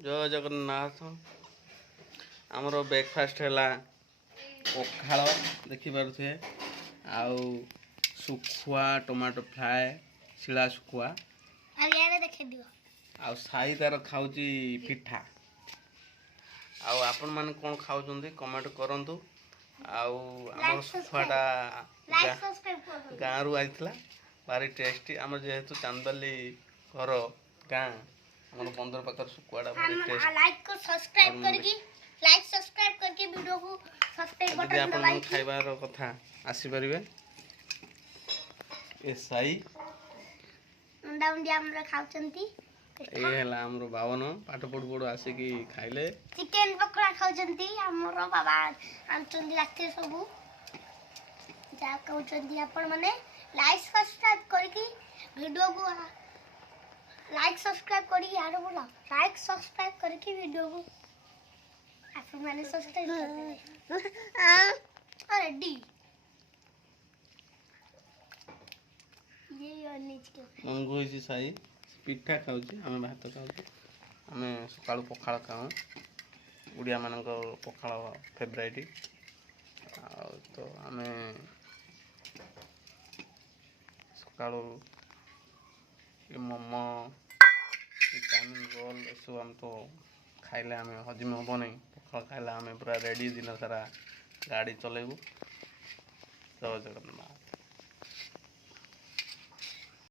जय जगन्नाथ आमर ब्रेकफास्ट है पखाड़ देखिपे आउ सुखुआ टमाटो फ्राए शिला सुखुआ आउ साई तार खाऊची पिठा आउ आपण माने कौन खाऊं कमेंट करंतु आउ आमर सुखुआटा गाँ रु आईला भारी टेस्टी आम जेहेतु चांदली घर गाँ आम बंदर पाखर सुखुआटा भारी टेस्ट वीडियो को सब्सक्राइब बटन दबाइए आपण खाइबार कथा आसी परिबे ए साई अंडा उंडी हमरा खाउचंती ए हला हमरो बावन पाठ पढ पढ आसी की खाइले चिकन पकोड़ा खाउचंती हमरो बाबा आनचंती रास्ते सबु जा कहउचंती आपण माने लाइक सब्सक्राइब करके वीडियो को लाइक सब्सक्राइब करी यार बोला लाइक सब्सक्राइब करके वीडियो को आपण माने सब्सक्राइब कर अरे डी ये नीच के मंगो होइसी साई पिठा खाऊची आमे भात खाऊची आमे सकाळू पखाळ खाऊ उड़िया मानक पखाळ फेवरेट तो आमे सकाळू मोमो चाउमिन रोल सब हम तो खाइले आमे हजम हम नहीं पखाळ खाइले आमे पूरा रेडी दिन सारा गाड़ी चलेबू जय जगन्नाथ।